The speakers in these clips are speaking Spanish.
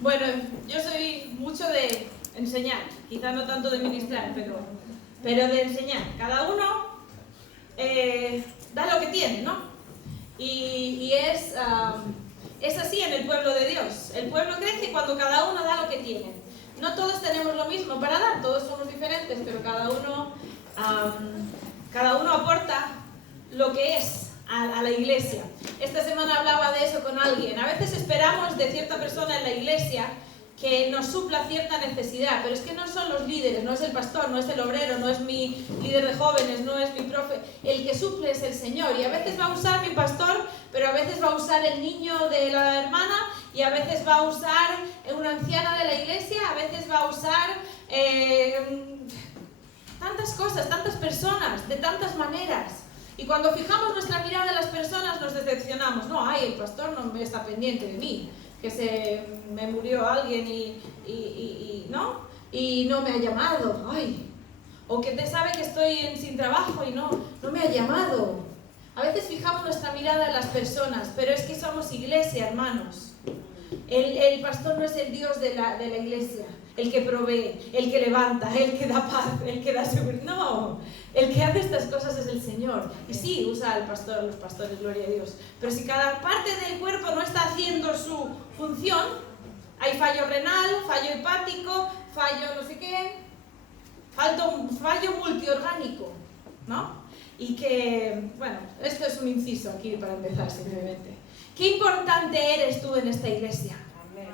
Bueno, yo soy mucho de enseñar, quizá no tanto de ministrar, pero de enseñar. Cada uno da lo que tiene, ¿no? Y es así en el pueblo de Dios. El pueblo crece cuando cada uno da lo que tiene. No todos tenemos lo mismo para dar, todos somos diferentes, pero cada uno aporta lo que es a la iglesia. Esta semana hablaba de eso con alguien. A veces esperamos de cierta persona en la iglesia que nos supla cierta necesidad, pero es que no son los líderes, no es el pastor, no es el obrero, no es mi líder de jóvenes, no es mi profe. El que suple es el Señor, y a veces va a usar mi pastor, pero a veces va a usar el niño de la hermana, y a veces va a usar una anciana de la iglesia, a veces va a usar tantas cosas, tantas personas, de tantas maneras. Y cuando fijamos nuestra mirada en las personas nos decepcionamos. No, el pastor no me está pendiente de mí, que se me murió alguien y no me ha llamado. O que te sabe que estoy sin trabajo y no me ha llamado. A veces fijamos nuestra mirada en las personas, pero es que somos iglesia, hermanos. El pastor no es el Dios de la iglesia, el que provee, el que levanta, el que da paz, el que da seguridad. No, el que hace estas cosas es el Señor. Y sí, usa al pastor, los pastores, gloria a Dios. Pero si cada parte del cuerpo no está haciendo su función, hay fallo renal, fallo hepático, fallo no sé qué, fallo multiorgánico, ¿no? Y que, bueno, esto es un inciso aquí para empezar simplemente. Qué importante eres tú en esta iglesia.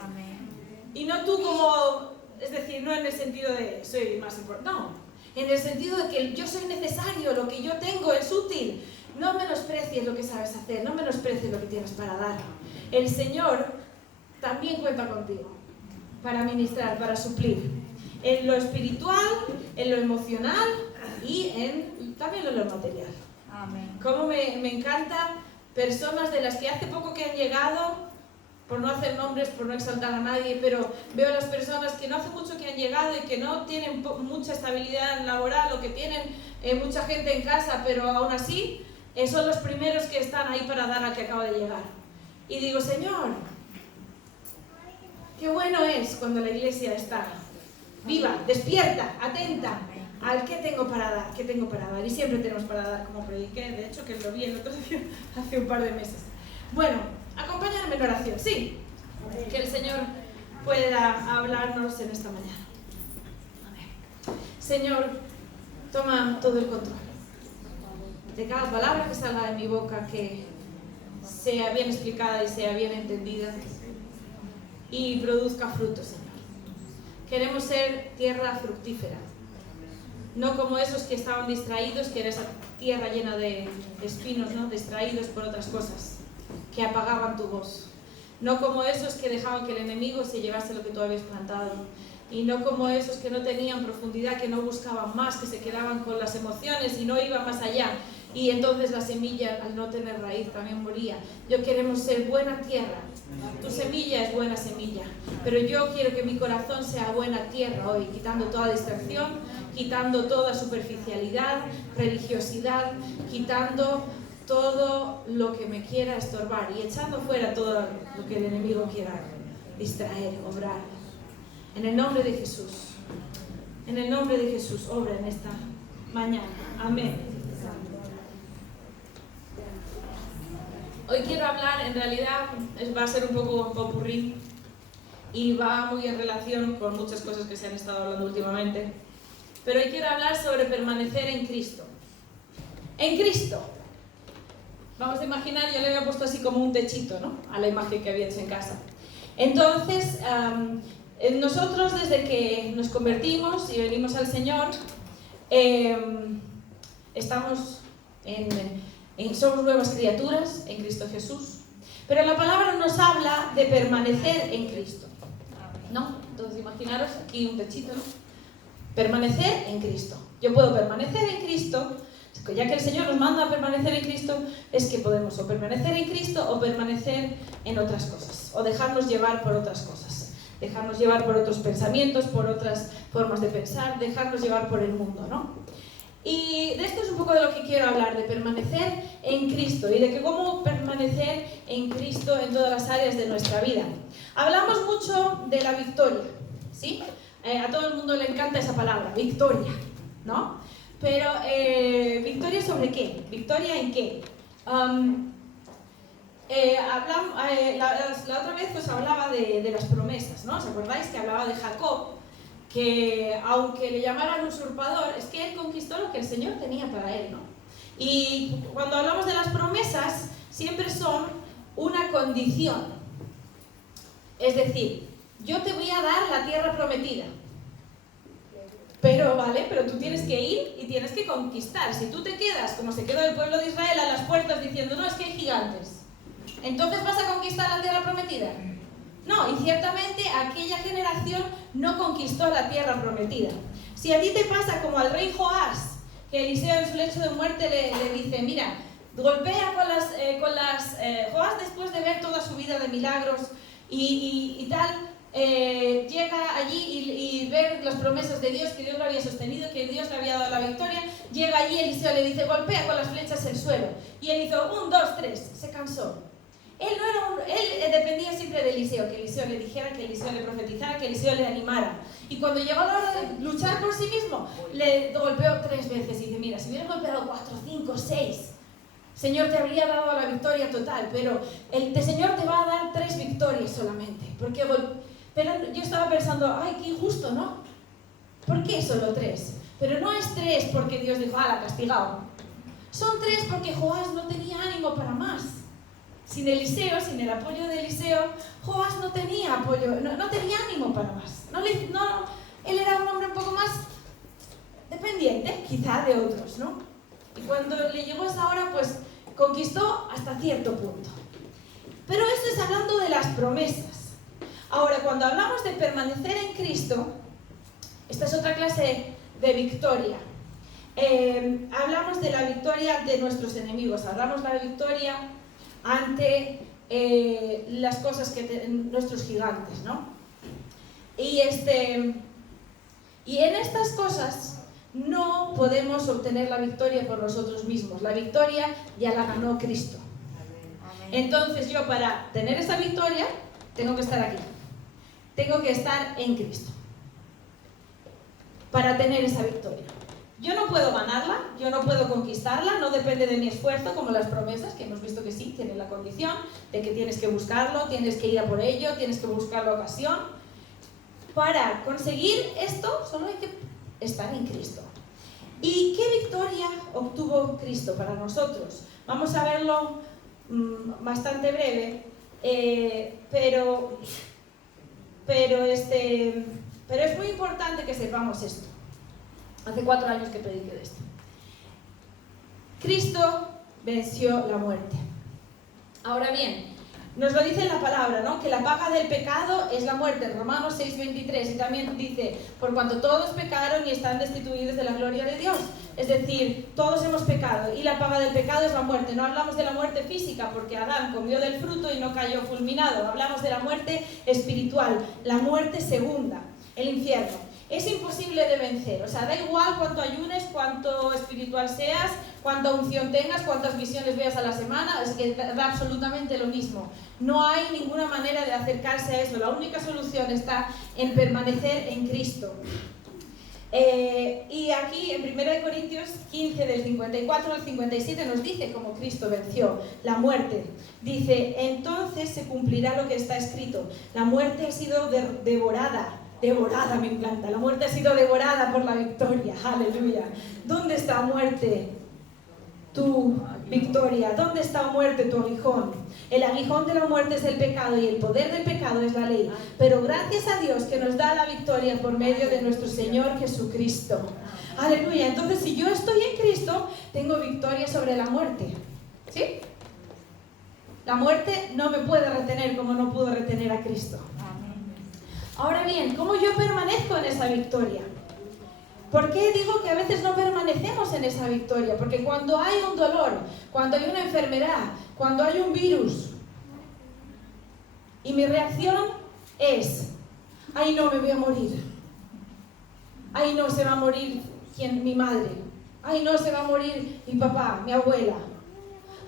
Amén. Y no tú como, es decir, no en el sentido de soy más importante, no, en el sentido de que yo soy necesario, lo que yo tengo es útil. No menosprecies lo que sabes hacer, no menosprecies lo que tienes para dar. El Señor también cuenta contigo para ministrar, para suplir. En lo espiritual, en lo emocional y también en lo material. Amén. Como me encanta personas de las que hace poco que han llegado, por no hacer nombres, por no exaltar a nadie, pero veo a las personas que no hace mucho que han llegado y que no tienen mucha estabilidad laboral o que tienen mucha gente en casa, pero aún así son los primeros que están ahí para dar al que acaba de llegar. Y digo, Señor, qué bueno es cuando la iglesia está viva, despierta, atenta al qué tengo para dar, qué tengo para dar. Y siempre tenemos para dar, como prediqué, de hecho que lo vi el otro día, hace un par de meses. Bueno, acompáñame en oración, sí, que el Señor pueda hablarnos en esta mañana. Amén. Señor, toma todo el control de cada palabra que salga de mi boca, que sea bien explicada y sea bien entendida y produzca fruto, Señor. Queremos ser tierra fructífera, no como esos que estaban distraídos, que era esa tierra llena de espinos, ¿no? Distraídos por otras cosas que apagaban tu voz. No como esos que dejaban que el enemigo se llevase lo que tú habías plantado. Y no como esos que no tenían profundidad, que no buscaban más, que se quedaban con las emociones y no iban más allá. Y entonces la semilla, al no tener raíz, también moría. Yo queremos ser buena tierra. Tu semilla es buena semilla. Pero yo quiero que mi corazón sea buena tierra hoy, quitando toda distracción, quitando toda superficialidad, religiosidad, quitando todo lo que me quiera estorbar y echando fuera todo lo que el enemigo quiera distraer, obrar. En el nombre de Jesús, obra en esta mañana. Amén. Hoy quiero hablar, en realidad va a ser un poco popurrí y va muy en relación con muchas cosas que se han estado hablando últimamente, pero hoy quiero hablar sobre permanecer en Cristo. En Cristo. Vamos a imaginar, yo le había puesto así como un techito, ¿no? A la imagen que había hecho en casa. Entonces, nosotros desde que nos convertimos y venimos al Señor, somos nuevas criaturas en Cristo Jesús, pero la palabra nos habla de permanecer en Cristo, ¿no? Entonces imaginaros aquí un techito, ¿no? Permanecer en Cristo. Yo puedo permanecer en Cristo, ya que el Señor nos manda a permanecer en Cristo, es que podemos o permanecer en Cristo o permanecer en otras cosas, o dejarnos llevar por otras cosas, dejarnos llevar por otros pensamientos, por otras formas de pensar, dejarnos llevar por el mundo, ¿no? Y de esto es un poco de lo que quiero hablar, de permanecer en Cristo y de que cómo permanecer en Cristo en todas las áreas de nuestra vida. Hablamos mucho de la victoria, ¿sí? A todo el mundo le encanta esa palabra, victoria, ¿no? Pero, ¿victoria sobre qué? ¿Victoria en qué? La otra vez pues hablaba de las promesas, ¿no? ¿Os acordáis que hablaba de Jacob? Que aunque le llamaran usurpador, es que él conquistó lo que el Señor tenía para él, ¿no? Y cuando hablamos de las promesas, siempre son una condición. Es decir, yo te voy a dar la tierra prometida. Pero, ¿vale? Pero tú tienes que ir y tienes que conquistar. Si tú te quedas, como se quedó el pueblo de Israel, a las puertas diciendo, no, es que hay gigantes, ¿entonces vas a conquistar la tierra prometida? No, y ciertamente aquella generación no conquistó la tierra prometida. Si a ti te pasa como al rey Joás, que Eliseo en su lecho de muerte le dice, mira, golpea Joás, después de ver toda su vida de milagros y tal, llega allí y ver las promesas de Dios, que Dios lo había sostenido, que Dios le había dado la victoria, llega allí, Eliseo le dice, golpea con las flechas el suelo. Y él hizo 1, 2, 3, se cansó. Él dependía siempre de Eliseo, que Eliseo le dijera, que Eliseo le profetizara, que Eliseo le animara. Y cuando llegó la hora de luchar por sí mismo, le golpeó 3 veces y dice, mira, si hubieras golpeado 4, 5, 6, Señor te habría dado la victoria total, pero el Señor te va a dar 3 victorias solamente. Pero yo estaba pensando, ay, qué injusto, ¿no? ¿Por qué solo 3? Pero no es 3 porque Dios dijo, la castigado. Son 3 porque Joás no tenía ánimo para más. Sin Eliseo, sin el apoyo de Eliseo, Joás no tenía apoyo, no tenía ánimo para más. Él era un hombre un poco más dependiente, quizá, de otros, ¿no? Y cuando le llegó esa hora, pues conquistó hasta cierto punto. Pero esto es hablando de las promesas. Ahora, cuando hablamos de permanecer en Cristo, esta es otra clase de victoria. Hablamos de la victoria de nuestros enemigos, hablamos de la victoria ante las cosas nuestros gigantes, ¿no? Y en estas cosas no podemos obtener la victoria por nosotros mismos. La victoria ya la ganó Cristo. Entonces yo, para tener esa victoria, tengo que estar aquí. Tengo que estar en Cristo para tener esa victoria. Yo no puedo ganarla, yo no puedo conquistarla, no depende de mi esfuerzo, como las promesas, que hemos visto que sí, tienen la condición de que tienes que buscarlo, tienes que ir a por ello, tienes que buscar la ocasión. Para conseguir esto, solo hay que estar en Cristo. ¿Y qué victoria obtuvo Cristo para nosotros? Vamos a verlo bastante breve, pero es muy importante que sepamos esto. Hace 4 años que prediqué de esto. Cristo venció la muerte. Ahora bien, nos lo dice en la palabra, ¿no? Que la paga del pecado es la muerte, en Romanos 6:23, y también dice, por cuanto todos pecaron y están destituidos de la gloria de Dios. Es decir, todos hemos pecado y la paga del pecado es la muerte. No hablamos de la muerte física porque Adán comió del fruto y no cayó fulminado. Hablamos de la muerte espiritual, la muerte segunda, el infierno. Es imposible de vencer, o sea, da igual cuánto ayunes, cuánto espiritual seas, cuánta unción tengas, cuántas visiones veas a la semana, es que da absolutamente lo mismo. No hay ninguna manera de acercarse a eso, la única solución está en permanecer en Cristo. Y aquí en 1 Corintios 15, del 54 al 57, nos dice cómo Cristo venció la muerte. Dice, entonces se cumplirá lo que está escrito, la muerte ha sido devorada, me encanta, la muerte ha sido devorada por la victoria, aleluya. ¿Dónde está, muerte, tu victoria? ¿Dónde está, muerte, tu aguijón? El aguijón de la muerte es el pecado y el poder del pecado es la ley. Pero gracias a Dios que nos da la victoria por medio de nuestro Señor Jesucristo. Aleluya. Entonces, si yo estoy en Cristo, tengo victoria sobre la muerte. ¿Sí? La muerte no me puede retener como no pudo retener a Cristo. Ahora bien, ¿cómo yo permanezco en esa victoria? ¿Por qué digo que a veces no permanecemos en esa victoria? Porque cuando hay un dolor, cuando hay una enfermedad, cuando hay un virus, y mi reacción es, ay no, me voy a morir, ay no, se va a morir mi madre, Ay, no, se va a morir mi papá, mi abuela.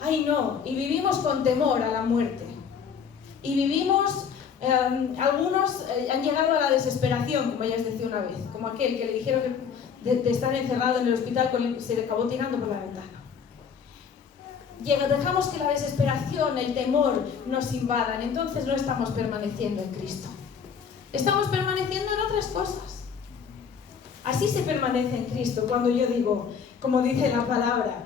Ay, no. Y vivimos con temor a la muerte. Y vivimos, algunos han llegado a la desesperación, como ya os decía una vez, como aquel que le dijeron que de estar encerrado en el hospital se le acabó tirando por la ventana. Dejamos que la desesperación, el temor nos invadan, entonces no estamos permaneciendo en Cristo. Estamos permaneciendo en otras cosas. Así se permanece en Cristo. Cuando yo digo, como dice la palabra,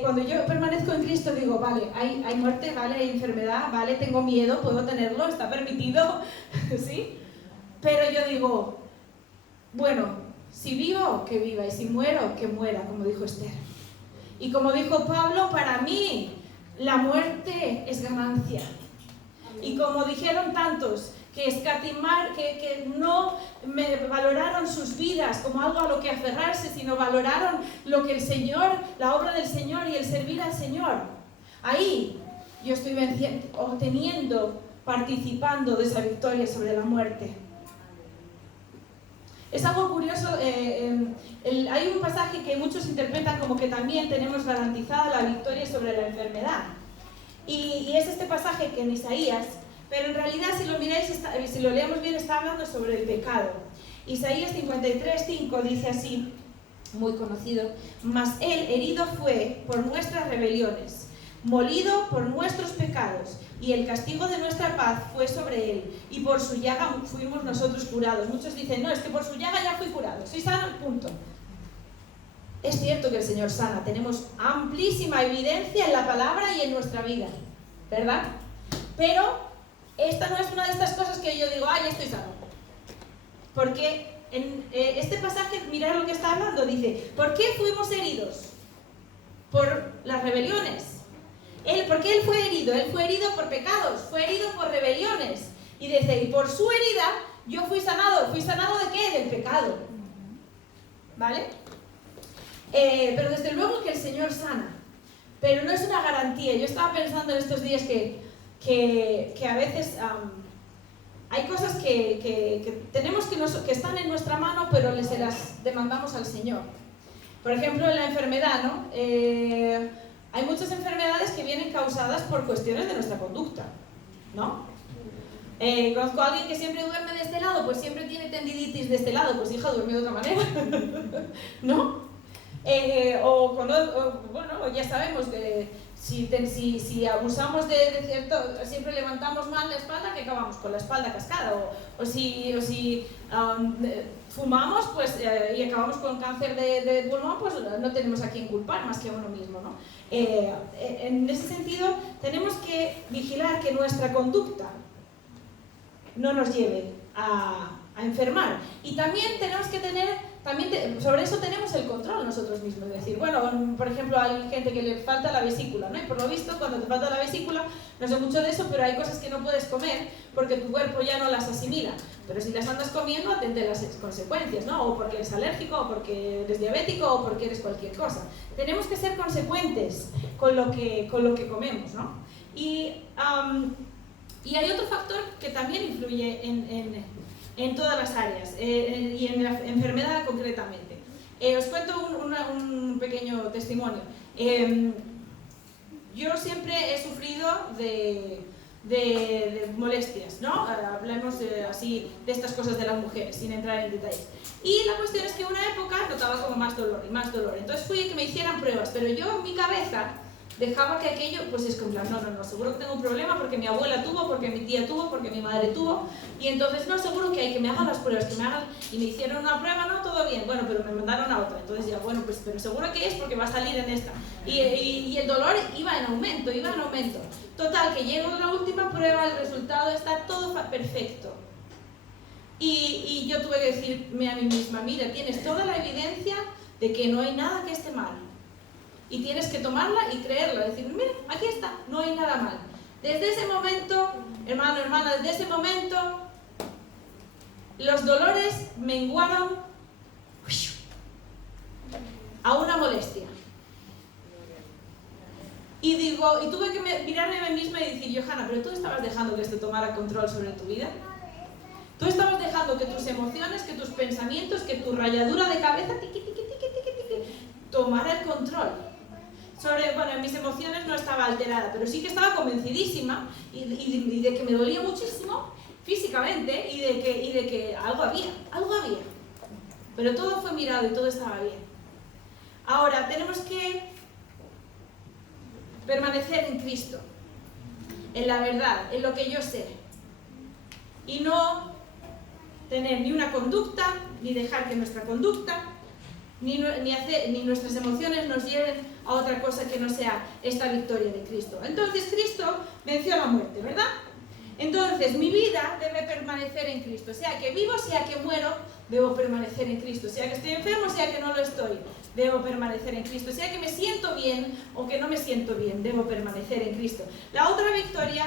cuando yo permanezco en Cristo digo, vale, hay muerte, vale, hay enfermedad, vale, tengo miedo, puedo tenerlo, está permitido, ¿sí? Pero yo digo, bueno, si vivo, que viva, y si muero, que muera, como dijo Esther. Y como dijo Pablo, para mí la muerte es ganancia. Y como dijeron tantos, que escatimar, que no valoraron sus vidas como algo a lo que aferrarse, sino valoraron lo que el Señor, la obra del Señor y el servir al Señor. Ahí yo estoy obteniendo, participando de esa victoria sobre la muerte. Es algo curioso, hay un pasaje que muchos interpretan como que también tenemos garantizada la victoria sobre la enfermedad. Y es este pasaje que en Isaías, pero en realidad si lo miráis, si lo leemos bien, está hablando sobre el pecado. Isaías 53:5 dice así, muy conocido: mas él herido fue por nuestras rebeliones, molido por nuestros pecados, y el castigo de nuestra paz fue sobre él, y por su llaga fuimos nosotros curados. Muchos dicen, no, es que por su llaga ya fui curado, soy sano, punto. Es cierto que el Señor sana, tenemos amplísima evidencia en la palabra y en nuestra vida, ¿verdad? Pero esta no es una de estas cosas que yo digo, ya estoy sano. Porque en este pasaje, mirad lo que está hablando, dice, ¿por qué fuimos heridos? Por las rebeliones. ¿Por qué él fue herido? Él fue herido por pecados, fue herido por rebeliones. Y dice, y por su herida yo fui sanado. ¿Fui sanado de qué? Del pecado. ¿Vale? Pero desde luego que el Señor sana. Pero no es una garantía. Yo estaba pensando en estos días que a veces hay cosas que tenemos que están en nuestra mano, pero se las demandamos al Señor. Por ejemplo, en la enfermedad, ¿no? Hay muchas enfermedades que vienen causadas por cuestiones de nuestra conducta, ¿no? Conozco a alguien que siempre duerme de este lado, pues siempre tiene tendinitis de este lado, pues hija, duerme de otra manera, ¿no? Bueno, ya sabemos que si abusamos de cierto, siempre levantamos mal la espalda, que acabamos con la espalda cascada, o si fumamos, pues y acabamos con cáncer de pulmón, pues no tenemos a quien culpar más que a uno mismo, ¿no? En ese sentido, tenemos que vigilar que nuestra conducta no nos lleve a enfermar. Y también tenemos que tener, sobre eso tenemos el control nosotros mismos. Es decir, bueno, por ejemplo, hay gente que le falta la vesícula, ¿no? Y por lo visto, cuando te falta la vesícula, no sé mucho de eso, pero hay cosas que no puedes comer porque tu cuerpo ya no las asimila. Pero si las andas comiendo, atente a las consecuencias, ¿no? O porque eres alérgico, o porque eres diabético, o porque eres cualquier cosa. Tenemos que ser consecuentes con lo que comemos, ¿no? Y hay otro factor que también influye en todas las áreas, y en la enfermedad concretamente. Os cuento un pequeño testimonio. Yo siempre he sufrido de molestias, ¿no? Hablemos así de estas cosas de las mujeres, sin entrar en detalles. Y la cuestión es que en una época notaba como más dolor y más dolor. Entonces fui a que me hicieran pruebas, pero yo en mi cabeza dejaba que aquello, pues es como, no, seguro que tengo un problema porque mi abuela tuvo, porque mi tía tuvo, porque mi madre tuvo, y entonces no, seguro que hay que me hagan las pruebas, que me hagan, y me hicieron una prueba, no, todo bien, bueno, pero me mandaron a otra, entonces ya, bueno, pues, pero seguro que es porque va a salir en esta, y el dolor iba en aumento, total, que llego a la última prueba, el resultado está todo perfecto, y yo tuve que decirme a mí misma, mira, tienes toda la evidencia de que no hay nada que esté mal, y tienes que tomarla y creerla, decir, mira, aquí está, no hay nada mal. Desde ese momento, hermano, hermana, desde ese momento, los dolores menguaron a una molestia. Y tuve que mirarme a mí misma y decir, Johanna, pero tú estabas dejando que esto tomara control sobre tu vida. Tú estabas dejando que tus emociones, que tus pensamientos, que tu rayadura de cabeza, tomara el control. Bueno, en mis emociones no estaba alterada, pero sí que estaba convencidísima y de que me dolía muchísimo físicamente y de que algo había. Pero todo fue mirado y todo estaba bien. Ahora, tenemos que permanecer en Cristo, en la verdad, en lo que yo sé. Y no tener ni una conducta, ni dejar que nuestra conducta, ni nuestras emociones nos lleven a otra cosa que no sea esta victoria de Cristo. Entonces Cristo venció la muerte, ¿verdad? Entonces mi vida debe permanecer en Cristo. Sea que vivo, sea que muero, debo permanecer en Cristo. Sea que estoy enfermo, sea que no lo estoy, debo permanecer en Cristo. Sea que me siento bien o que no me siento bien, debo permanecer en Cristo. La otra victoria,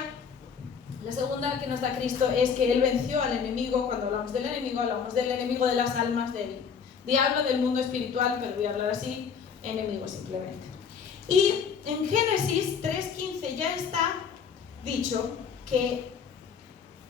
la segunda que nos da Cristo, es que Él venció al enemigo. Cuando hablamos del enemigo de las almas, del diablo, del mundo espiritual, pero voy a hablar así, enemigo simplemente. Y en Génesis 3:15 ya está dicho que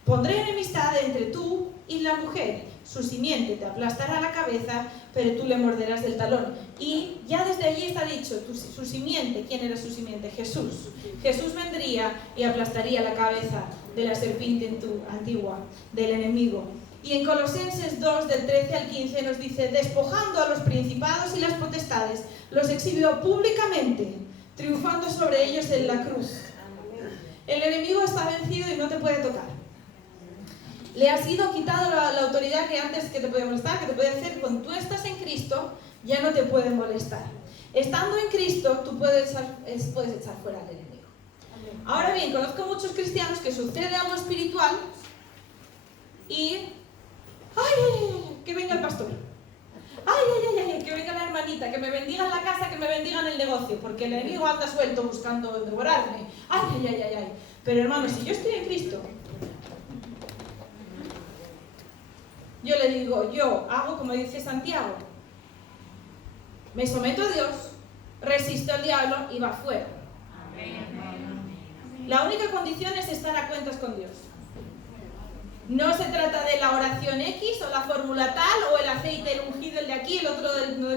pondré enemistad entre tú y la mujer, su simiente te aplastará la cabeza, pero tú le morderás del talón. Y ya desde allí está dicho, su simiente, ¿quién era su simiente? Jesús. Jesús vendría y aplastaría la cabeza de la serpiente antigua, del enemigo. Y en Colosenses 2, del 13 al 15 nos dice, despojando a los principados y las potestades, los exhibió públicamente, triunfando sobre ellos en la cruz. El enemigo está vencido y no te puede tocar. Le ha sido quitado la autoridad que antes que te podía molestar, que te podía hacer. Cuando tú estás en Cristo, ya no te puede molestar. Estando en Cristo, tú puedes echar fuera al enemigo. Ahora bien, conozco muchos cristianos que sucede algo espiritual y ¡ay, que venga el pastor! ¡Ay, que venga la hermanita! Que me bendigan la casa, que me bendigan el negocio, porque el enemigo anda suelto buscando devorarme. ¡Ay! Pero hermano, si yo estoy en Cristo, yo le digo, yo hago como dice Santiago, me someto a Dios, resisto al diablo y va fuera. La única condición es estar a cuentas con Dios. No se trata de la oración X o la fórmula tal o el aceite, el ungido, el de aquí, el otro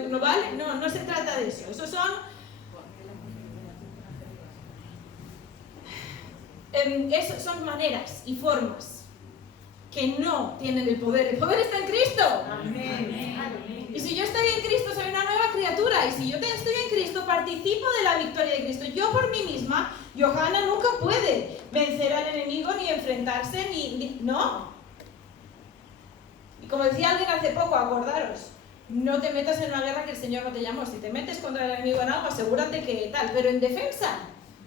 no vale. No se trata de eso. Eso son maneras y formas que no tienen el poder. El poder está en Cristo. Amén. Y si yo estoy en Cristo, soy una nueva criatura. Y si yo estoy en Cristo, participo de la victoria de Cristo. Yo por mí misma, Johanna nunca puede vencer al enemigo ni enfrentarse, no. Y como decía alguien hace poco, acordaros, no te metas en una guerra que el Señor no te llamó. Si te metes contra el enemigo en algo, asegúrate que tal. Pero en defensa,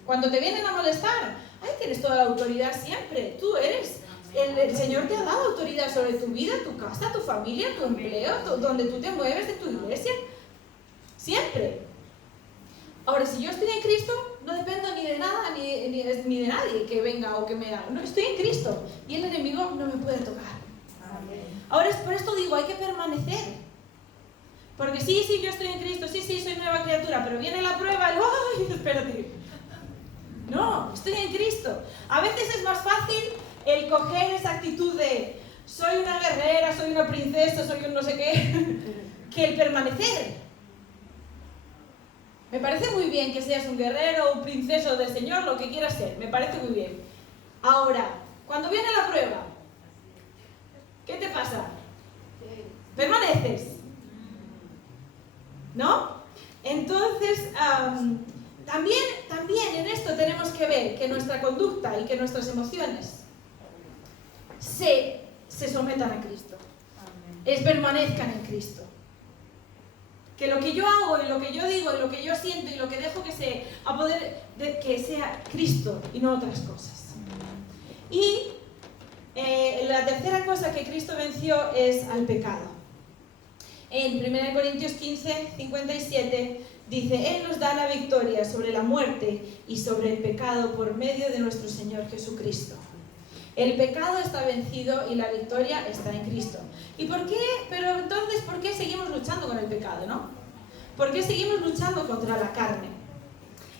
cuando te vienen a molestar, tienes toda la autoridad siempre. Tú eres. El Señor te ha dado autoridad sobre tu vida, tu casa, tu familia, tu empleo, donde tú te mueves, de tu iglesia. Siempre. Ahora, si yo estoy en Cristo, no dependo ni de nada, ni de nadie que venga o que me haga. No, estoy en Cristo y el enemigo no me puede tocar. Ahora, por esto digo, hay que permanecer. Porque sí, yo estoy en Cristo, sí, soy nueva criatura, pero viene la prueba y ¡ay, espérate! No, estoy en Cristo. A veces es más fácil el coger esa actitud de soy una guerrera, soy una princesa, soy un no sé qué, que el permanecer. Me parece muy bien que seas un guerrero, un princeso del Señor, lo que quieras ser, me parece muy bien. Ahora, cuando viene la prueba, ¿qué te pasa? Permaneces, ¿no? Entonces, también en esto tenemos que ver que nuestra conducta y que nuestras emociones se sometan a Cristo, permanezcan en Cristo. Que lo que yo hago y lo que yo digo y lo que yo siento y lo que dejo que sea Cristo y no otras cosas. Y la tercera cosa que Cristo venció es al pecado. En 1 Corintios 15, 57 dice, Él nos da la victoria sobre la muerte y sobre el pecado por medio de nuestro Señor Jesucristo. El pecado está vencido y la victoria está en Cristo. ¿Y por qué? Pero entonces, ¿por qué seguimos luchando con el pecado, no? ¿Por qué seguimos luchando contra la carne?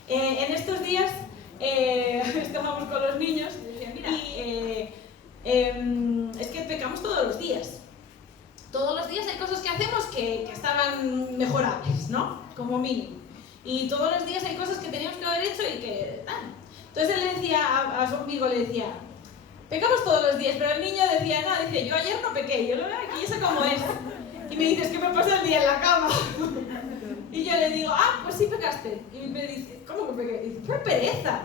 En estos días estábamos con los niños y es que pecamos todos los días. Todos los días hay cosas que hacemos que estaban mejorables, ¿no? como mínimo. Y todos los días hay cosas que teníamos que haber hecho y que... Entonces él le decía a su amigo, le decía, pecamos todos los días, pero el niño decía, no, dice, yo ayer no pequé, yo lo veo aquí, eso cómo es. Y me dices que me paso el día en la cama. Y yo le digo, pues sí pecaste. Y me dice, ¿cómo que pequé? Y dice, fue pereza.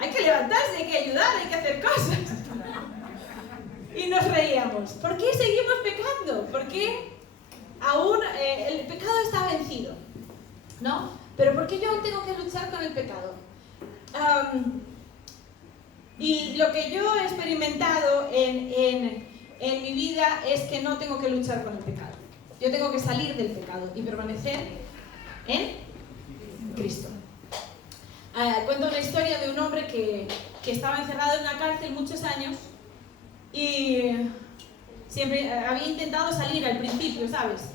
Hay que levantarse, hay que ayudar, hay que hacer cosas. Y nos reíamos. ¿Por qué seguimos pecando? ¿Por qué aún el pecado está vencido? ¿No? Pero ¿por qué yo aún tengo que luchar con el pecado? Y lo que yo he experimentado en mi vida es que no tengo que luchar con el pecado. Yo tengo que salir del pecado y permanecer en Cristo. Cuento una historia de un hombre que estaba encerrado en una cárcel muchos años y siempre había intentado salir al principio, ¿sabes?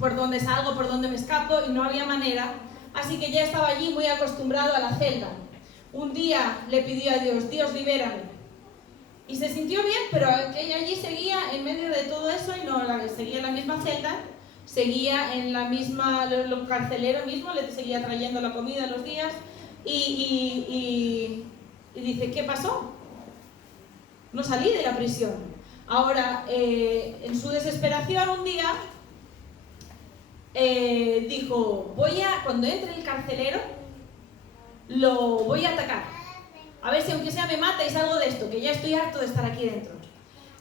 Por dónde salgo, por dónde me escapo, y no había manera. Así que ya estaba allí muy acostumbrado a la celda. Un día le pidió a Dios, Dios, libérame. Y se sintió bien, pero que allí seguía en medio de todo eso y no seguía en la misma celda, seguía en la misma, lo carcelero mismo, le seguía trayendo la comida los días y dice, ¿qué pasó? No salí de la prisión. Ahora, en su desesperación un día, dijo, cuando entre el carcelero, lo voy a atacar. A ver si aunque sea me mata y salgo de esto, que ya estoy harto de estar aquí dentro.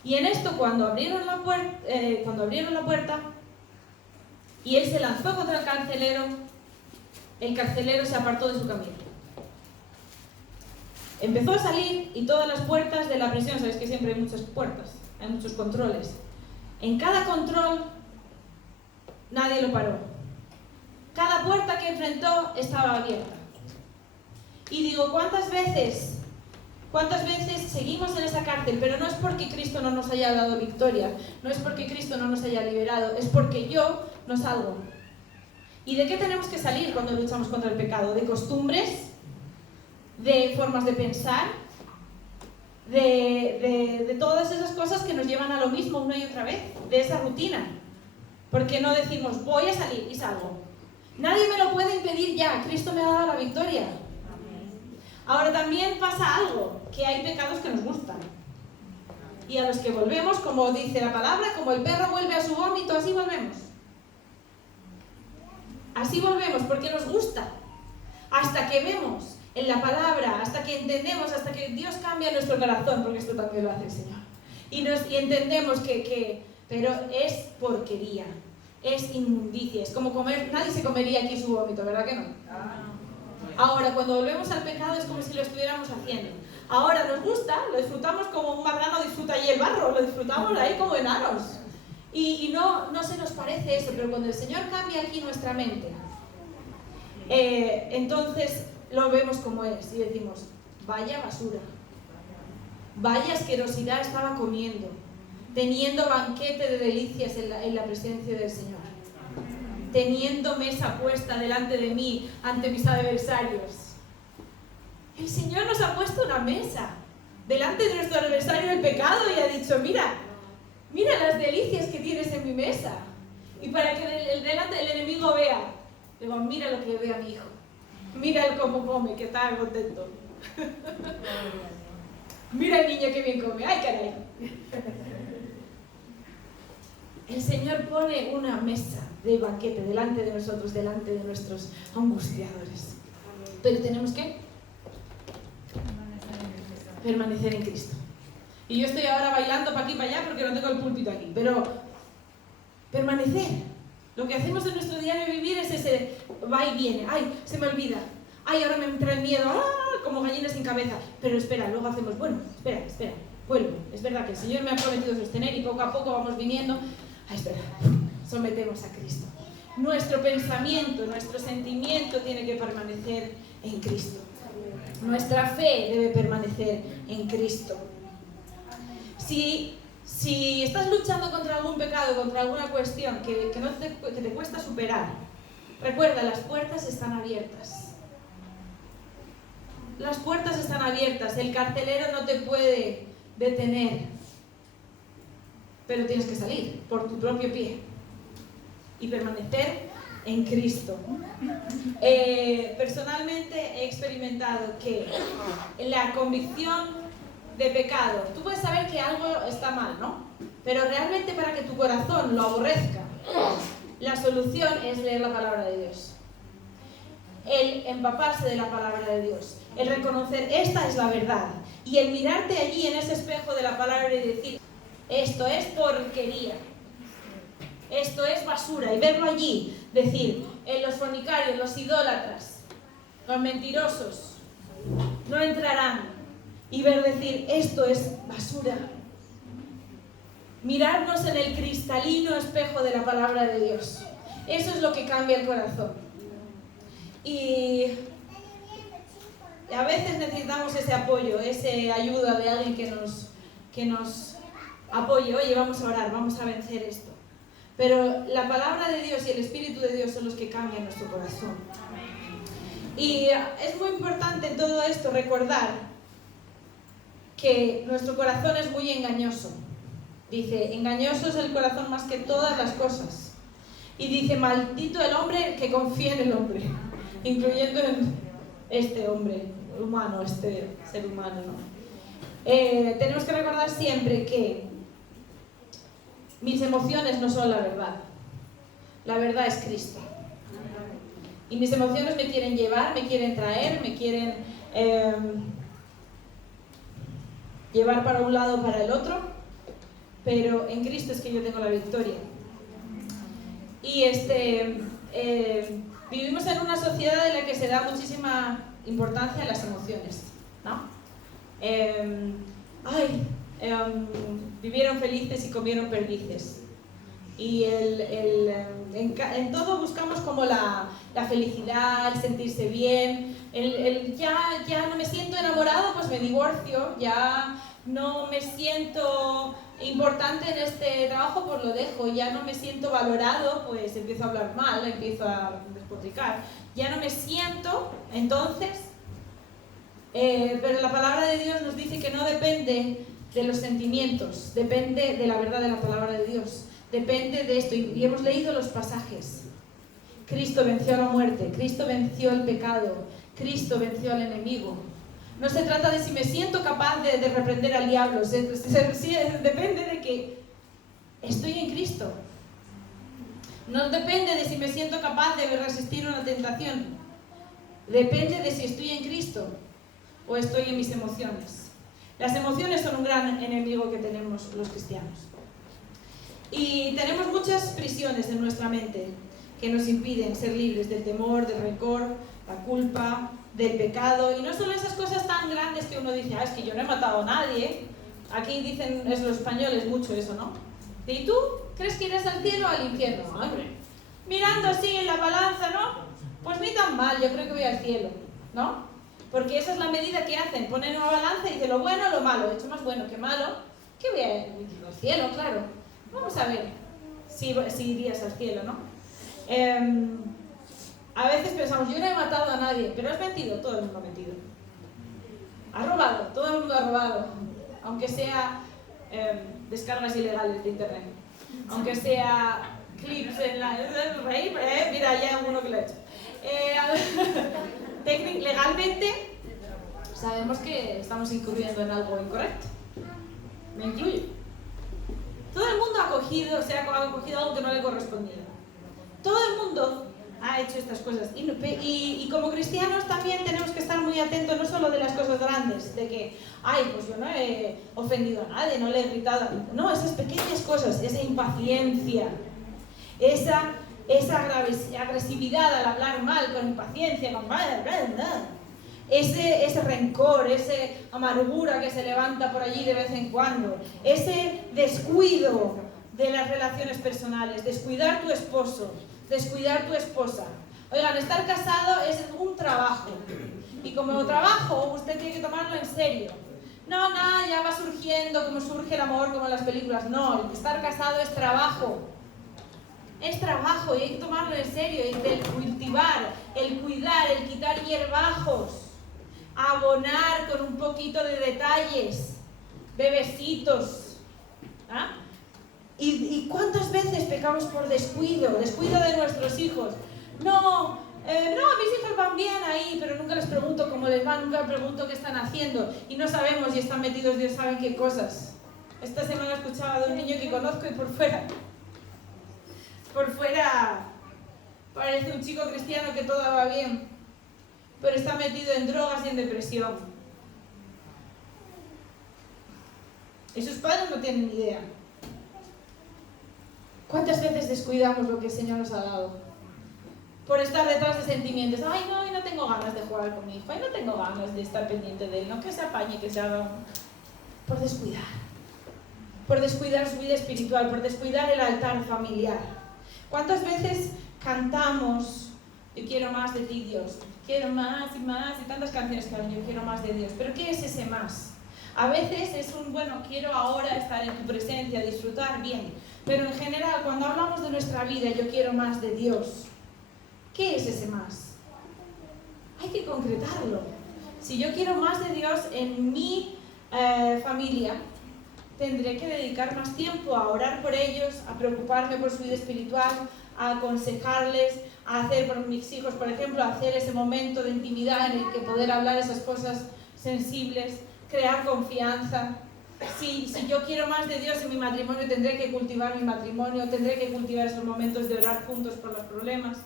Y en esto, cuando abrieron la puerta y él se lanzó contra el carcelero se apartó de su camino. Empezó a salir y todas las puertas de la prisión, sabéis que siempre hay muchas puertas, hay muchos controles. En cada control nadie lo paró. Cada puerta que enfrentó estaba abierta. Y digo, ¿cuántas veces seguimos en esa cárcel? Pero no es porque Cristo no nos haya dado victoria, no es porque Cristo no nos haya liberado, es porque yo no salgo. ¿Y de qué tenemos que salir cuando luchamos contra el pecado? ¿De costumbres? ¿De formas de pensar? ¿De todas esas cosas que nos llevan a lo mismo una y otra vez? ¿De esa rutina? Porque no decimos, voy a salir y salgo. Nadie me lo puede impedir ya, Cristo me ha dado la victoria. Ahora también pasa algo, que hay pecados que nos gustan. Y a los que volvemos, como dice la palabra, como el perro vuelve a su vómito, así volvemos. Así volvemos, porque nos gusta. Hasta que vemos en la palabra, hasta que entendemos, hasta que Dios cambia nuestro corazón, porque esto también lo hace el Señor. Y entendemos pero es porquería, es inmundicia, es como comer, nadie se comería aquí su vómito, ¿verdad que no? Ahora, cuando volvemos al pecado es como si lo estuviéramos haciendo. Ahora nos gusta, lo disfrutamos como un marrano disfruta allí el barro, lo disfrutamos ahí como enanos. Y no se nos parece eso, pero cuando el Señor cambia aquí nuestra mente, entonces lo vemos como es y decimos, vaya basura, vaya asquerosidad estaba comiendo, teniendo banquete de delicias en la presencia del Señor. Teniendo mesa puesta delante de mí, ante mis adversarios. El Señor nos ha puesto una mesa delante de nuestro adversario el pecado y ha dicho, mira las delicias que tienes en mi mesa. Y para que delante del enemigo vea, digo, mira lo que ve a mi hijo. Mira el cómo come, que está contento. Mira el niño que bien come. ¡Ay, caray! El Señor pone una mesa de banquete delante de nosotros, delante de nuestros angustiadores. Pero tenemos que permanecer en Cristo. Y yo estoy ahora bailando para aquí y para allá porque no tengo el púlpito aquí. Pero permanecer. Lo que hacemos en nuestro diario vivir es ese va y viene. ¡Ay, se me olvida! ¡Ay, ahora me entra el miedo! ¡Ah! Como gallinas sin cabeza. Pero espera, luego hacemos, bueno, espera, vuelvo. Es verdad que el Señor me ha prometido sostener y poco a poco vamos viniendo. ¡Ay, espera! Sometemos a Cristo. Nuestro pensamiento, nuestro sentimiento tiene que permanecer en Cristo. Nuestra fe debe permanecer en Cristo. Si estás luchando contra algún pecado, contra alguna cuestión que te cuesta superar, recuerda, las puertas están abiertas. Las puertas están abiertas. El carcelero no te puede detener, pero tienes que salir por tu propio pie y permanecer en Cristo. Personalmente he experimentado que la convicción de pecado, tú puedes saber que algo está mal, ¿no? Pero realmente para que tu corazón lo aborrezca, la solución es leer la palabra de Dios. El empaparse de la palabra de Dios, el reconocer esta es la verdad y el mirarte allí en ese espejo de la palabra y decir esto es porquería, esto es basura, y verlo allí, decir los fornicarios, los idólatras, los mentirosos no entrarán, y ver decir esto es basura. Mirarnos en el cristalino espejo de la palabra de Dios, eso es lo que cambia el corazón. Y a veces necesitamos ese apoyo, esa ayuda de alguien que nos apoye. Oye, vamos a orar, vamos a vencer esto. Pero la palabra de Dios y el Espíritu de Dios son los que cambian nuestro corazón. Y es muy importante en todo esto recordar que nuestro corazón es muy engañoso. Dice, engañoso es el corazón más que todas las cosas. Y dice, maldito el hombre que confía en el hombre, incluyendo en este hombre humano, este ser humano, ¿no? Tenemos que recordar siempre que mis emociones no son la verdad. La verdad es Cristo. Y mis emociones me quieren llevar, me quieren traer, me quieren llevar para un lado o para el otro, pero en Cristo es que yo tengo la victoria. Y vivimos en una sociedad en la que se da muchísima importancia a las emociones, ¿no? Vivieron felices y comieron perdices. Y en todo buscamos como la felicidad, el sentirse bien, ya no me siento enamorado, pues me divorcio, ya no me siento importante en este trabajo, pues lo dejo, ya no me siento valorado, pues empiezo a hablar mal, empiezo a despotricar, ya no me siento, entonces, pero la palabra de Dios nos dice que no depende de los sentimientos, depende de la verdad de la palabra de Dios, depende de esto, y hemos leído los pasajes. Cristo venció a la muerte, Cristo venció el pecado, Cristo venció al enemigo. No se trata de si me siento capaz de reprender al diablo, depende de que estoy en Cristo. No depende de si me siento capaz de resistir una tentación, depende de si estoy en Cristo o estoy en mis emociones. Las emociones son un gran enemigo que tenemos los cristianos. Y tenemos muchas prisiones en nuestra mente que nos impiden ser libres del temor, del rencor, la culpa, del pecado. Y no solo esas cosas tan grandes que uno dice, es que yo no he matado a nadie. Aquí dicen los españoles mucho eso, ¿no? ¿Y tú crees que irás al cielo o al infierno? Hombre, mirando así en la balanza, ¿no? Pues ni tan mal, yo creo que voy al cielo, ¿no? Porque esa es la medida que hacen, ponen una balanza y dicen lo bueno o lo malo, de hecho más bueno que malo, que voy al cielo, claro. Vamos a ver si irías al cielo, ¿no? A veces pensamos, yo no he matado a nadie, pero has mentido, todo el mundo ha mentido. Has robado, todo el mundo ha robado, aunque sea descargas ilegales de internet, aunque sea clips en la... mira, hay alguno que lo ha hecho. Legalmente sabemos que estamos incurriendo en algo incorrecto. Me incluyo. Todo el mundo se ha acogido algo que no le correspondía. Todo el mundo ha hecho estas cosas. Y como cristianos también tenemos que estar muy atentos, no solo de las cosas grandes, de que, pues yo no he ofendido a nadie, no le he gritado. No, esas pequeñas cosas, esa impaciencia, esa agresividad al hablar mal, con impaciencia, con ese rencor, esa amargura que se levanta por allí de vez en cuando, ese descuido de las relaciones personales, descuidar tu esposo, descuidar tu esposa. Oigan, estar casado es un trabajo, y como trabajo usted tiene que tomarlo en serio. No, ya va surgiendo como surge el amor, como en las películas. No, estar casado es trabajo. Es trabajo y hay que tomarlo en serio, el cultivar, el cuidar, el quitar hierbajos, abonar con un poquito de detalles, bebecitos. ¿Ah? ¿Y cuántas veces pecamos por descuido de nuestros hijos? No, mis hijos van bien ahí, pero nunca les pregunto cómo les va, nunca les pregunto qué están haciendo. Y no sabemos si están metidos, Dios sabe qué cosas. Esta semana escuchaba de un niño que conozco y por fuera parece un chico cristiano que todo va bien, pero está metido en drogas y en depresión. Y sus padres no tienen ni idea. ¿Cuántas veces descuidamos lo que el Señor nos ha dado? Por estar detrás de sentimientos. Ay, no, hoy no tengo ganas de jugar con mi hijo. Ay, no tengo ganas de estar pendiente de él. No que se apañe, que se haga... Por descuidar. Por descuidar su vida espiritual, por descuidar el altar familiar. ¿Cuántas veces cantamos, yo quiero más de ti, Dios? Quiero más, y tantas canciones que hablan, yo quiero más de Dios. ¿Pero qué es ese más? A veces es quiero ahora estar en tu presencia, disfrutar, bien. Pero en general, cuando hablamos de nuestra vida, yo quiero más de Dios. ¿Qué es ese más? Hay que concretarlo. Si yo quiero más de Dios en mi familia, tendré que dedicar más tiempo a orar por ellos, a preocuparme por su vida espiritual, a aconsejarles, a hacer por mis hijos, por ejemplo, a hacer ese momento de intimidad en el que poder hablar esas cosas sensibles, crear confianza. Si yo quiero más de Dios en mi matrimonio, tendré que cultivar mi matrimonio, tendré que cultivar esos momentos de orar juntos por los problemas,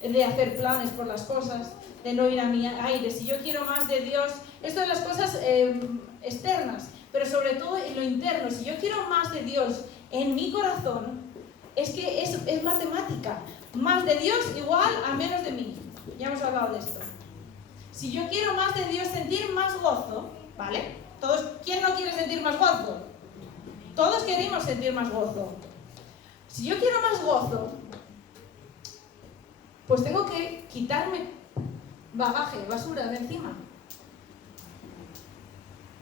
de hacer planes por las cosas, de no ir a mi aire. Si yo quiero más de Dios, esto de las cosas externas, pero sobre todo en lo interno. Si yo quiero más de Dios en mi corazón, es que es matemática. Más de Dios igual a menos de mí. Ya hemos hablado de esto. Si yo quiero más de Dios, sentir más gozo, ¿vale? ¿Quién no quiere sentir más gozo? Todos queremos sentir más gozo. Si yo quiero más gozo, pues tengo que quitarme bagaje, basura de encima.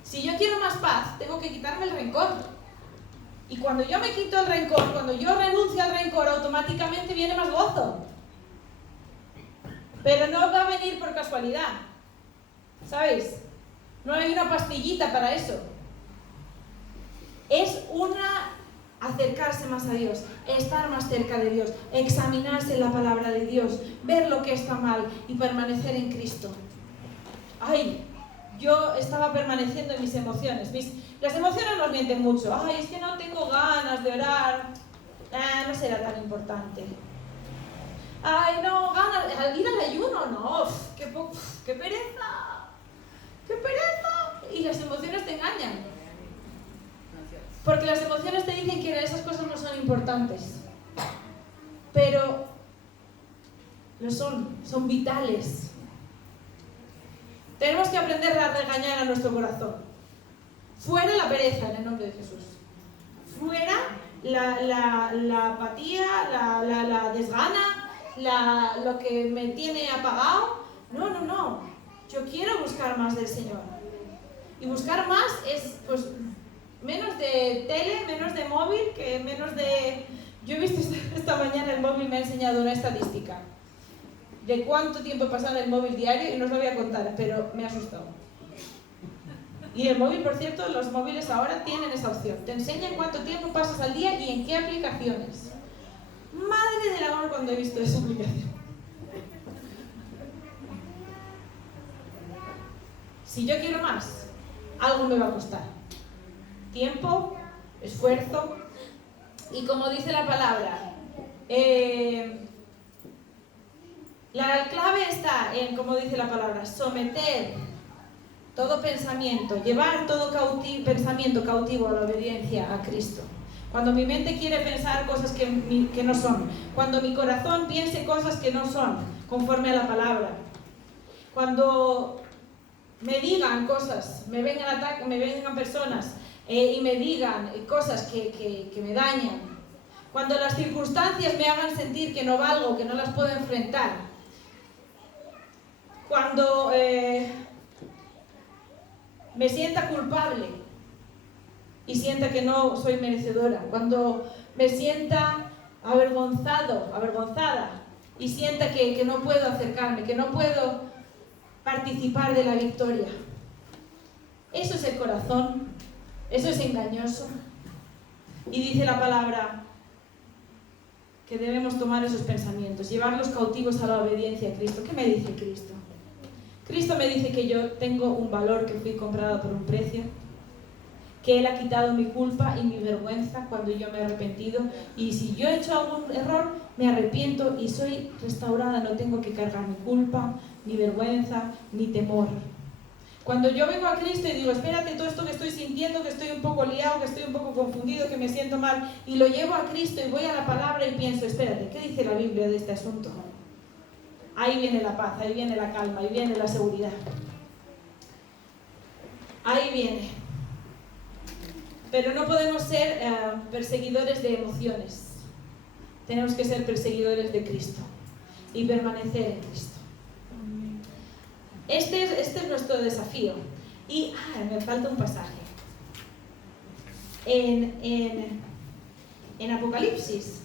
Si yo quiero más paz, tengo que quitarme el rencor. Y cuando yo me quito el rencor, cuando yo renuncio al rencor, automáticamente viene más gozo. Pero no va a venir por casualidad. ¿Sabéis? No hay una pastillita para eso. Es acercarse más a Dios, estar más cerca de Dios, examinarse en la palabra de Dios, ver lo que está mal y permanecer en Cristo. Ay, yo estaba permaneciendo en mis emociones. Las emociones nos mienten mucho. Ay, es que no tengo ganas de orar. No será tan importante. Ay, no, ganas de ir al ayuno, no. ¡Qué pereza! ¡Qué pereza! Y las emociones te engañan. Porque las emociones te dicen que esas cosas no son importantes. Pero lo son vitales. Tenemos que aprender a regañar a nuestro corazón. Fuera la pereza, en el nombre de Jesús. Fuera la apatía, la desgana, lo que me tiene apagado. No. Yo quiero buscar más del Señor. Y buscar más es, pues, menos de tele, menos de móvil, que menos de... Yo he visto esta mañana el móvil me ha enseñado una estadística de cuánto tiempo pasaba en el móvil diario y no os lo voy a contar, pero me ha asustado. Y el móvil, por cierto, los móviles ahora tienen esa opción. Te enseñan cuánto tiempo pasas al día y en qué aplicaciones. Madre del amor cuando he visto esa aplicación. Si yo quiero más, algo me va a costar. Tiempo, esfuerzo y como dice la palabra, la clave está en, como dice la palabra, someter todo pensamiento, llevar todo pensamiento cautivo a la obediencia a Cristo. Cuando mi mente quiere pensar cosas que no son, cuando mi corazón piense cosas que no son, conforme a la palabra, cuando me digan cosas, me vengan personas y me digan cosas que me dañan, cuando las circunstancias me hagan sentir que no valgo, que no las puedo enfrentar, cuando me sienta culpable y sienta que no soy merecedora, cuando me sienta avergonzada y sienta que no puedo acercarme, que no puedo participar de la victoria. Eso es el corazón, eso es engañoso. Y dice la palabra, que debemos tomar esos pensamientos, llevarlos cautivos a la obediencia a Cristo. ¿Qué me dice Cristo? Cristo me dice que yo tengo un valor, que fui comprado por un precio, que Él ha quitado mi culpa y mi vergüenza cuando yo me he arrepentido, y si yo he hecho algún error, me arrepiento y soy restaurada, no tengo que cargar ni culpa, ni vergüenza, ni temor. Cuando yo vengo a Cristo y digo, espérate, todo esto que estoy sintiendo, que estoy un poco liado, que estoy un poco confundido, que me siento mal, y lo llevo a Cristo y voy a la palabra y pienso, espérate, ¿qué dice la Biblia de este asunto? Ahí viene la paz, ahí viene la calma, ahí viene la seguridad. Ahí viene. Pero no podemos ser perseguidores de emociones. Tenemos que ser perseguidores de Cristo y permanecer en Cristo. Este es nuestro desafío. Y me falta un pasaje. En Apocalipsis,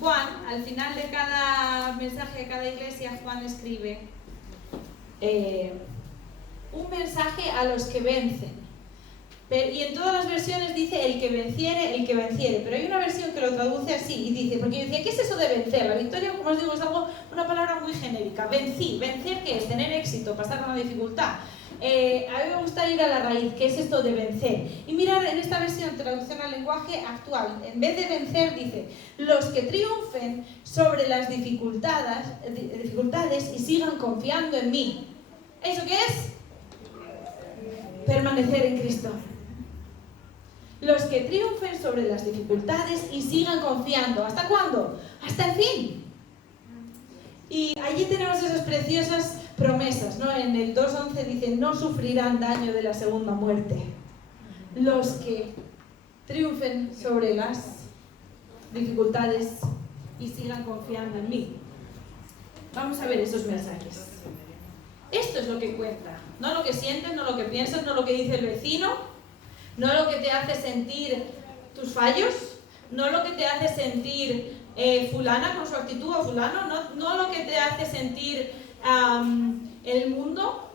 Juan, al final de cada mensaje de cada iglesia, Juan escribe un mensaje a los que vencen. Y en todas las versiones dice el que venciere, pero hay una versión que lo traduce así y dice, porque yo decía, ¿qué es eso de vencer? La victoria, como os digo, es una palabra muy genérica. Vencer, ¿qué es? Tener éxito, pasar una dificultad. A mí me gusta ir a la raíz, ¿qué es esto de vencer? Y mirar en esta versión, traducción al lenguaje actual, en vez de vencer dice, los que triunfen sobre las dificultades y sigan confiando en mí. ¿Eso qué es? Permanecer en Cristo. Los que triunfen sobre las dificultades y sigan confiando. ¿Hasta cuándo? Hasta el fin. Y allí tenemos esas preciosas promesas, ¿no? En el 2.11 dice, no sufrirán daño de la segunda muerte. Los que triunfen sobre las dificultades y sigan confiando en mí. Vamos a ver esos mensajes. Esto es lo que cuenta. No lo que sientes, no lo que piensas, no lo que dice el vecino, no lo que te hace sentir tus fallos, no lo que te hace sentir fulana con su actitud o fulano, no lo que te hace sentir el mundo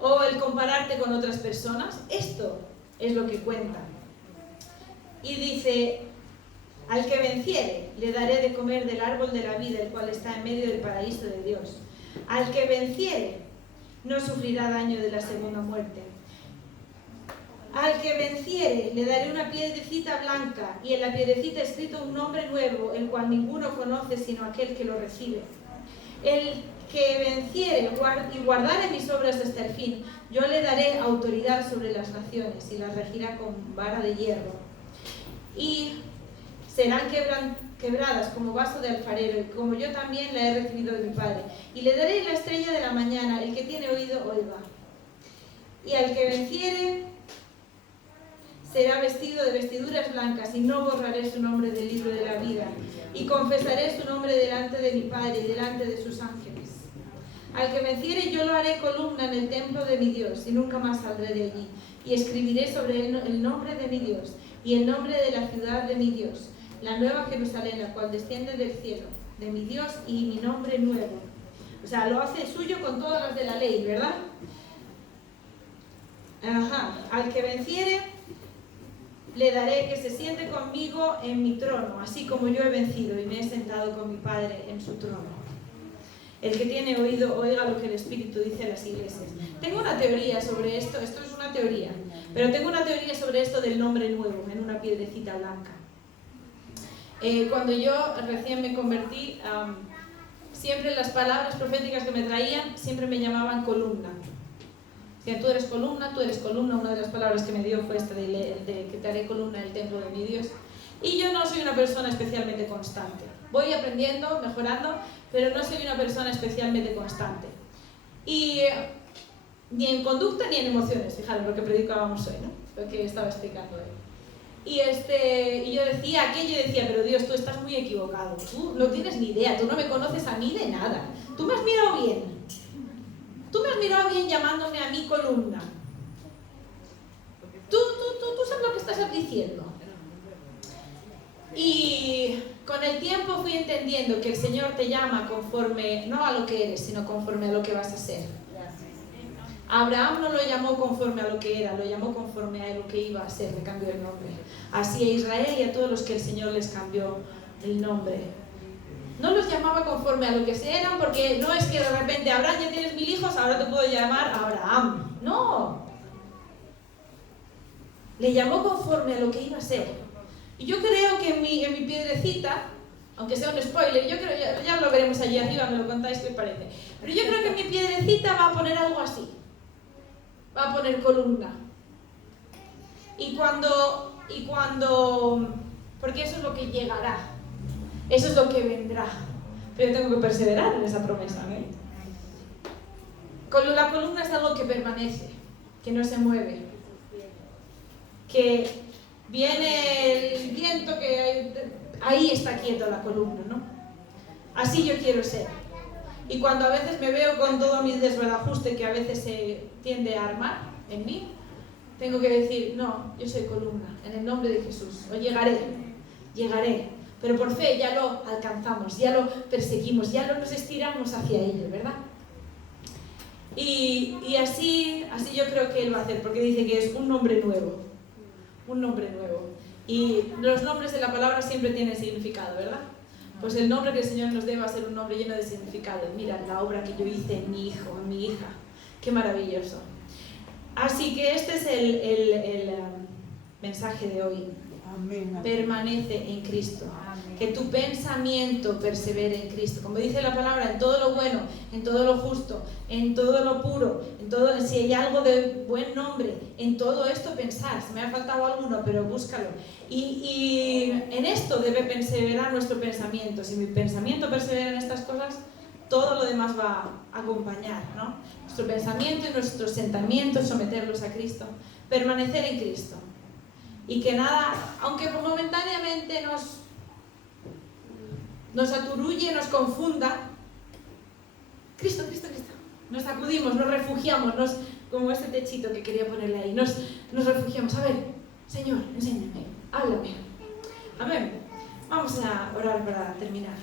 o el compararte con otras personas. Esto es lo que cuenta. Y dice, al que venciere, le daré de comer del árbol de la vida, el cual está en medio del paraíso de Dios. Al que venciere, no sufrirá daño de la segunda muerte. Al que venciere, le daré una piedrecita blanca, y en la piedrecita escrito un nombre nuevo, el cual ninguno conoce sino aquel que lo recibe. El que venciere y guardare mis obras hasta el fin, yo le daré autoridad sobre las naciones, y las regirá con vara de hierro. Y serán quebradas como vaso de alfarero, y como yo también la he recibido de mi Padre. Y le daré la estrella de la mañana, el que tiene oído, oiga. Y al que venciere, será vestido de vestiduras blancas, y no borraré su nombre del libro de la vida, y confesaré su nombre delante de mi Padre y delante de sus ángeles. Al que venciere, yo lo haré columna en el templo de mi Dios, y nunca más saldré de allí. Y escribiré sobre él el nombre de mi Dios, y el nombre de la ciudad de mi Dios, la nueva Jerusalén, la cual desciende del cielo, de mi Dios, y mi nombre nuevo. O sea, lo hace suyo con todas las de la ley, ¿verdad? Al que venciere, le daré que se siente conmigo en mi trono, así como yo he vencido y me he sentado con mi Padre en su trono. El que tiene oído, oiga lo que el Espíritu dice a las iglesias. Tengo una teoría sobre esto es una teoría, pero tengo una teoría sobre esto del nombre nuevo, en una piedrecita blanca. Cuando yo recién me convertí, siempre las palabras proféticas que me traían, siempre me llamaban columna. Si tú eres columna, una de las palabras que me dio fue esta de que te haré columna en el templo de mi Dios. Y yo no soy una persona especialmente constante. Voy aprendiendo, mejorando, pero no soy una persona especialmente constante. Y ni en conducta ni en emociones, fijaros lo que predicábamos hoy, ¿no? Lo que estaba explicando hoy. Y yo decía, pero Dios, tú estás muy equivocado. Tú no tienes ni idea, tú no me conoces a mí de nada. Tú me has mirado bien. Tú me has mirado bien llamándome a mí columna. Tú sabes lo que estás diciendo. Y con el tiempo fui entendiendo que el Señor te llama conforme, no a lo que eres, sino conforme a lo que vas a ser. A Abraham no lo llamó conforme a lo que era, lo llamó conforme a lo que iba a ser, le cambió el nombre. Así a Israel y a todos los que el Señor les cambió el nombre. No los llamaba conforme a lo que se eran, porque no es que de repente, Abraham, ya tienes 1000 hijos, ahora te puedo llamar Abraham. No. Le llamó conforme a lo que iba a ser. Y yo creo que en mi piedrecita, aunque sea un spoiler, yo creo, ya lo veremos allí arriba, me lo contáis qué os parece. Pero yo creo que en mi piedrecita va a poner algo así. Va a poner columna. Y cuando, porque eso es lo que llegará. Eso es lo que vendrá. Pero yo tengo que perseverar en esa promesa, ¿eh? La columna es algo que permanece, que no se mueve. Que viene el viento, que ahí está quieta la columna, ¿no? Así yo quiero ser. Y cuando a veces me veo con todo mi desbarajuste que a veces se tiende a armar en mí, tengo que decir, no, yo soy columna, en el nombre de Jesús. O llegaré. Pero por fe ya lo alcanzamos, ya lo perseguimos, ya nos estiramos hacia ello, ¿verdad? Y así yo creo que Él va a hacer, porque dice que es un nombre nuevo. Un nombre nuevo. Y los nombres de la palabra siempre tienen significado, ¿verdad? Pues el nombre que el Señor nos dé va a ser un nombre lleno de significado. Mira la obra que yo hice en mi hijo, en mi hija. ¡Qué maravilloso! Así que este es el mensaje de hoy. Amén. Permanece en Cristo. Amén. Que tu pensamiento persevere en Cristo. Como dice la palabra, en todo lo bueno, en todo lo justo, en todo lo puro, si hay algo de buen nombre, en todo esto pensar. Se me ha faltado alguno, pero búscalo. Y en esto debe perseverar nuestro pensamiento. Si mi pensamiento persevera en estas cosas, todo lo demás va a acompañar, ¿no? Nuestro pensamiento y nuestros sentimientos, someterlos a Cristo. Permanecer en Cristo. Y que nada, aunque momentáneamente nos aturulle, nos confunda, Cristo. Nos sacudimos, nos refugiamos, como ese techito que quería ponerle ahí, nos refugiamos. A ver, Señor, enséñame, háblame. Amén. Vamos a orar para terminar.